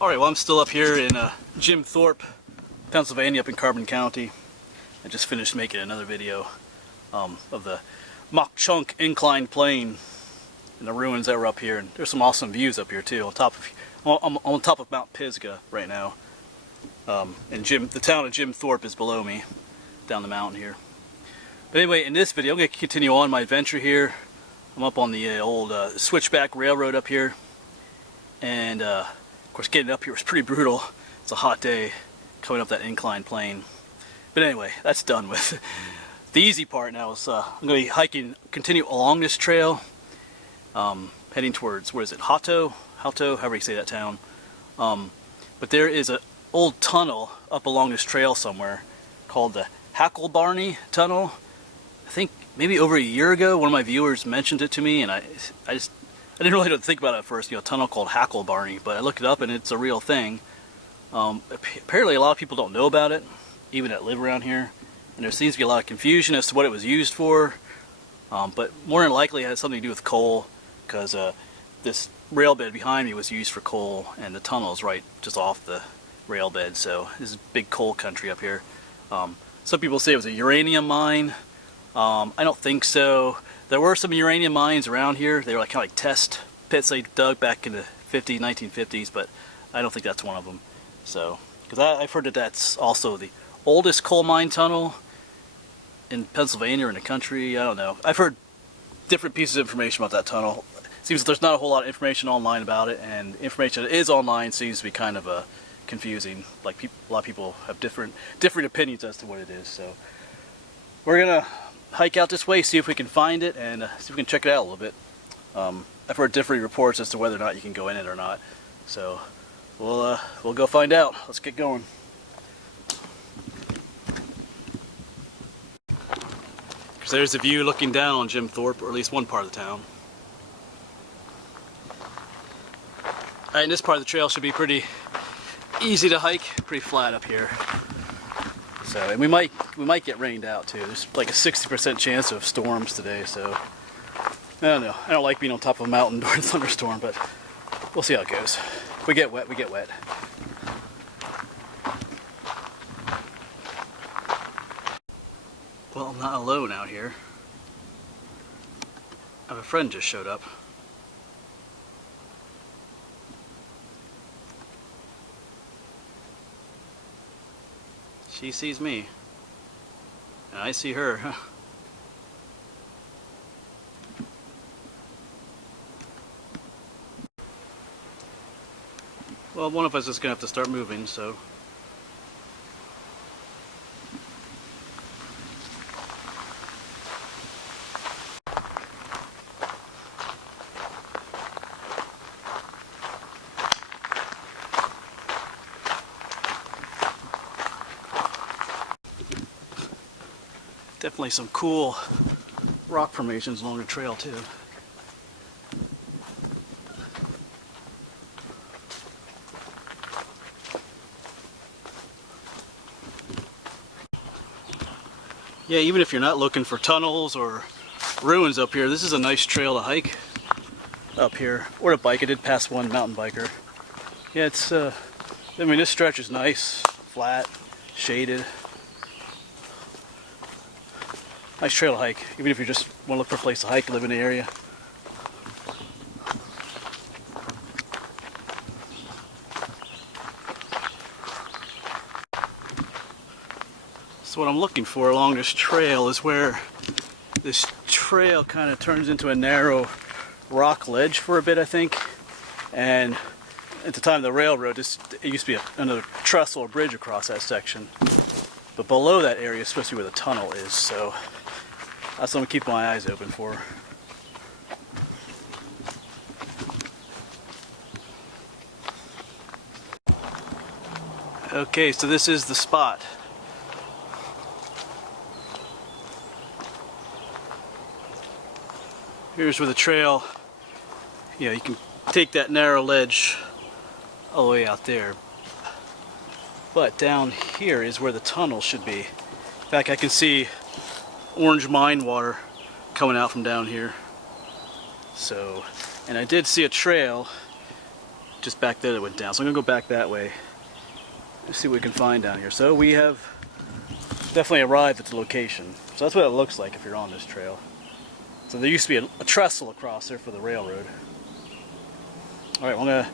Alright, well I'm still up here in Jim Thorpe, Pennsylvania, up in Carbon County. I just finished making another video of the Mach Chunk incline plane and the ruins that were up here. And there's some awesome views up here too. I'm on top of Mount Pisgah right now. And the town of Jim Thorpe is below me, down the mountain here. But anyway, in this video I'm going to continue on my adventure here. I'm up on the old switchback railroad up here. And of course, getting up here was pretty brutal. It's a hot day coming up that incline plane. But anyway, that's done with. The easy part now is I'm going to be hiking, continue along this trail, heading towards, where is it, Hato, however you say that town. But there is an old tunnel up along this trail somewhere called the Hacklebarney tunnel. I think maybe over a year ago, one of my viewers mentioned it to me, and I didn't really think about it at first, a tunnel called Hacklebarney, but I looked it up and it's a real thing. Apparently a lot of people don't know about it, even that live around here, and there seems to be a lot of confusion as to what it was used for, but more than likely it has something to do with coal, because this rail bed behind me was used for coal, and the tunnel is right just off the rail bed, so this is big coal country up here. Some people say it was a uranium mine. I don't think so. There were some uranium mines around here. They were kind of like test pits they dug back in the 1950s, but I don't think that's one of them. So, because I've heard that that's also the oldest coal mine tunnel in Pennsylvania or in the country. I don't know. I've heard different pieces of information about that tunnel. It seems that there's not a whole lot of information online about it, and information that is online seems to be kind of confusing. Like a lot of people have different opinions as to what it is. So we're gonna hike out this way, see if we can find it, and see if we can check it out a little bit. I've heard different reports as to whether or not you can go in it or not. So we'll go find out. Let's get going. Because there's a view looking down on Jim Thorpe, or at least one part of the town. Alright, and this part of the trail should be pretty easy to hike, pretty flat up here. So, and we might get rained out too. There's like a 60% chance of storms today, so I don't know. I don't like being on top of a mountain during a thunderstorm, but we'll see how it goes. If we get wet, we get wet. Well, I'm not alone out here. I have a friend just showed up. She sees me, and I see her. Well, one of us is going to have to start moving, so. Definitely some cool rock formations along the trail too. Yeah, even if you're not looking for tunnels or ruins up here, this is a nice trail to hike up here, or to bike. I did pass one mountain biker. Yeah, it's I mean, this stretch is nice, flat, shaded. Nice trail to hike, even if you just want to look for a place to hike, live in the area. So what I'm looking for along this trail is where this trail kind of turns into a narrow rock ledge for a bit, I think. And at the time of the railroad, it used to be another trestle or bridge across that section. But below that area is supposed to be where the tunnel is, so that's what I'm keeping my eyes open for. Okay, so this is the spot. Here's where the trail, you can take that narrow ledge all the way out there. But down here is where the tunnel should be. In fact, I can see orange mine water coming out from down here. So, and I did see a trail just back there that went down. So I'm gonna go back that way and see what we can find down here. So we have definitely arrived at the location. So that's what it looks like if you're on this trail. So there used to be a trestle across there for the railroad. All right, well, I'm gonna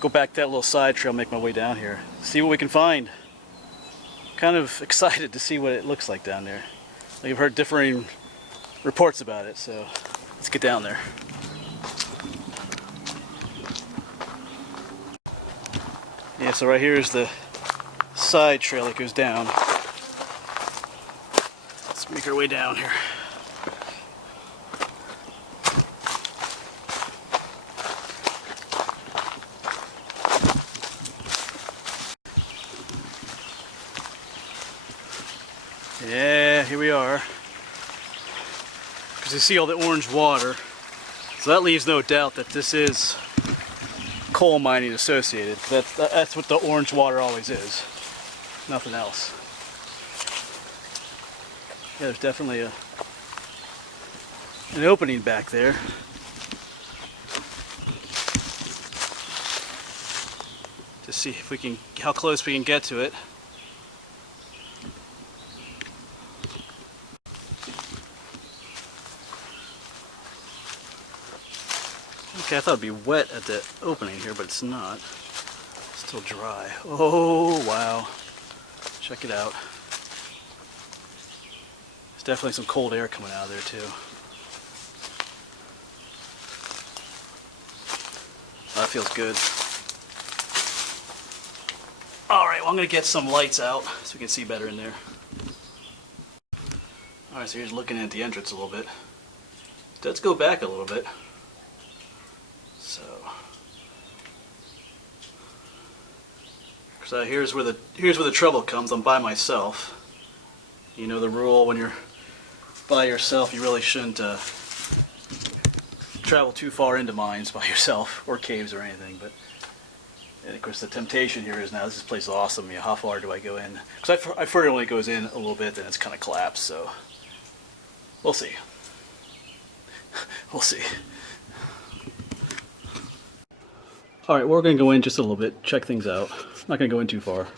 go back that little side trail, make my way down here, see what we can find. Kind of excited to see what it looks like down there. I've heard differing reports about it, so let's get down there. Yeah, so right here is the side trail that goes down. Let's make our way down here. Yeah, here we are. Because you see all the orange water, so that leaves no doubt that this is coal mining associated. That's what the orange water always is. Nothing else. Yeah, there's definitely an opening back there. To see if we can, how close we can get to it. Okay, I thought it'd be wet at the opening here, but it's not. It's still dry. Oh, wow. Check it out. There's definitely some cold air coming out of there, too. Oh, that feels good. Alright, well, I'm going to get some lights out so we can see better in there. Alright, so here's looking at the entrance a little bit. Let's go back a little bit. So here's where the trouble comes. I'm by myself. You know the rule: when you're by yourself, you really shouldn't travel too far into mines by yourself or caves or anything. But and of course, the temptation here is now this place is awesome. You know, how far do I go in? Because I've heard it only goes in a little bit, then it's kind of collapsed. So we'll see. We'll see. All right, we're going to go in just a little bit, check things out. I'm not going to go in too far.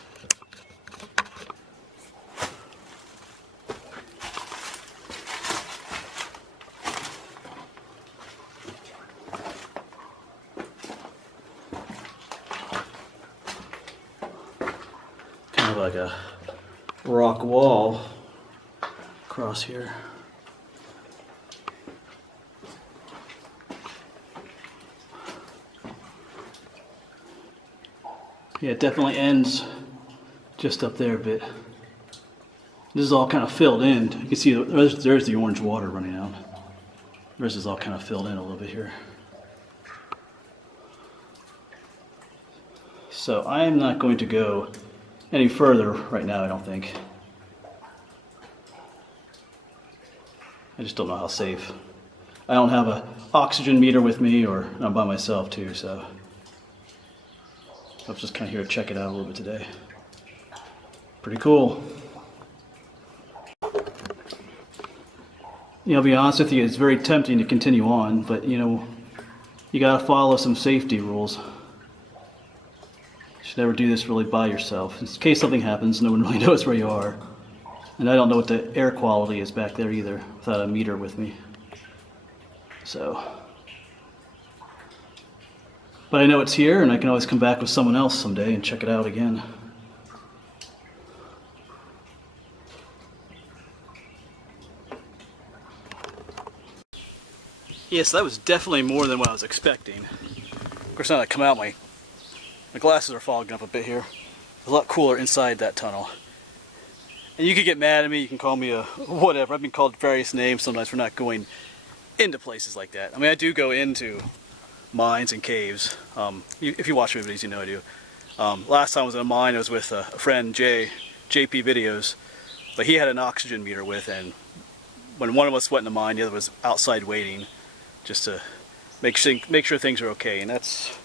Kind of like a rock wall across here. Yeah, it definitely ends just up there a bit. This is all kind of filled in. You can see there's the orange water running out. This is all kind of filled in a little bit here. So I am not going to go any further right now, I don't think. I just don't know how safe. I don't have an oxygen meter with me, or I'm by myself too, so I was just kind of here to check it out a little bit today. Pretty cool. You know, I'll be honest with you, it's very tempting to continue on, but you know, you gotta follow some safety rules. You should never do this really by yourself. In case something happens, no one really knows where you are. And I don't know what the air quality is back there either, without a meter with me. So. But I know it's here, and I can always come back with someone else someday and check it out again. Yes, that was definitely more than what I was expecting. Of course, now that I come out, my glasses are fogging up a bit here. It's a lot cooler inside that tunnel. And you could get mad at me, you can call me a whatever. I've been called various names sometimes for not going into places like that. I mean, I do go into mines and caves. If you watch my videos, you know I do. Last time I was in a mine, I was with a friend, JP Videos, but he had an oxygen meter with, and when one of us went in the mine, the other was outside waiting, just to make sure things are okay. And that's,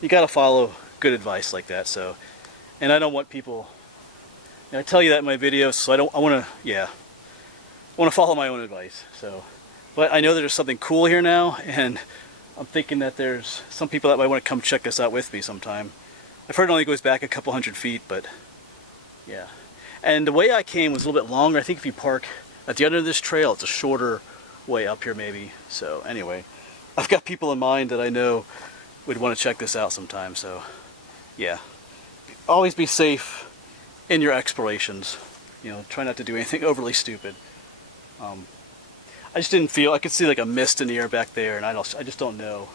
you got to follow good advice like that. So, and I don't want people. I tell you that in my videos, so I want to follow my own advice. So, but I know there's something cool here now, and I'm thinking that there's some people that might want to come check this out with me sometime. I've heard it only goes back a couple hundred feet, but yeah. And the way I came was a little bit longer. I think if you park at the end of this trail, it's a shorter way up here maybe. So anyway, I've got people in mind that I know would want to check this out sometime. So yeah, always be safe in your explorations. You know, try not to do anything overly stupid. I just didn't feel, I could see like a mist in the air back there, and I just don't know.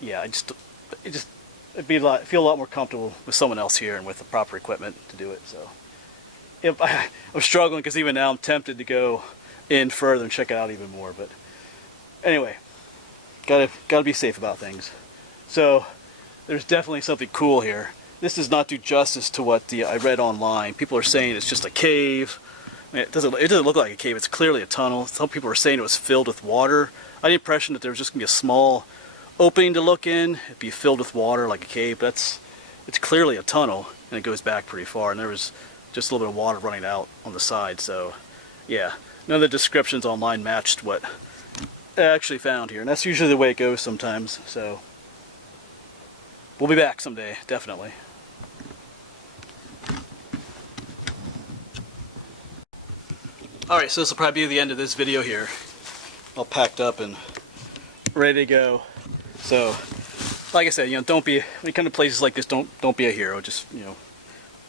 Yeah, it'd be feel a lot more comfortable with someone else here and with the proper equipment to do it. So I'm struggling because even now I'm tempted to go in further and check it out even more. But anyway, gotta be safe about things. So there's definitely something cool here. This does not do justice to what I read online. People are saying it's just a cave. I mean, it doesn't look like a cave. It's clearly a tunnel. Some people were saying it was filled with water. I had the impression that there was just gonna be a small opening to look in. It'd be filled with water like a cave. But it's clearly a tunnel, and it goes back pretty far. And there was just a little bit of water running out on the side. So yeah, none of the descriptions online matched what I actually found here. And that's usually the way it goes sometimes. So we'll be back someday, definitely. Alright, so this will probably be the end of this video here. All packed up and ready to go. So, like I said, you know, when you come to places like this, don't be a hero. Just, you know,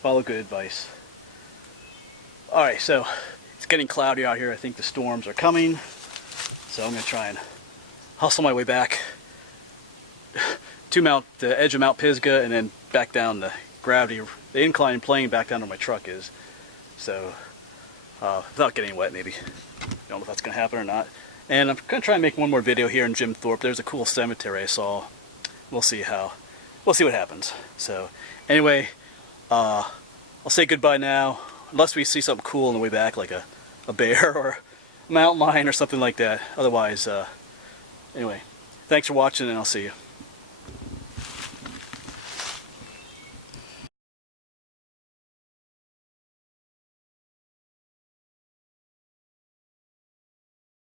follow good advice. Alright, so it's getting cloudy out here. I think the storms are coming. So I'm going to try and hustle my way back to the edge of Mount Pisgah, and then back down the incline plane back down where my truck is. So without getting wet, maybe. I don't know if that's going to happen or not. And I'm going to try and make one more video here in Jim Thorpe. There's a cool cemetery I saw. We'll see what happens. So anyway, I'll say goodbye now, unless we see something cool on the way back, like a bear or a mountain lion or something like that. Otherwise, anyway, thanks for watching, and I'll see you.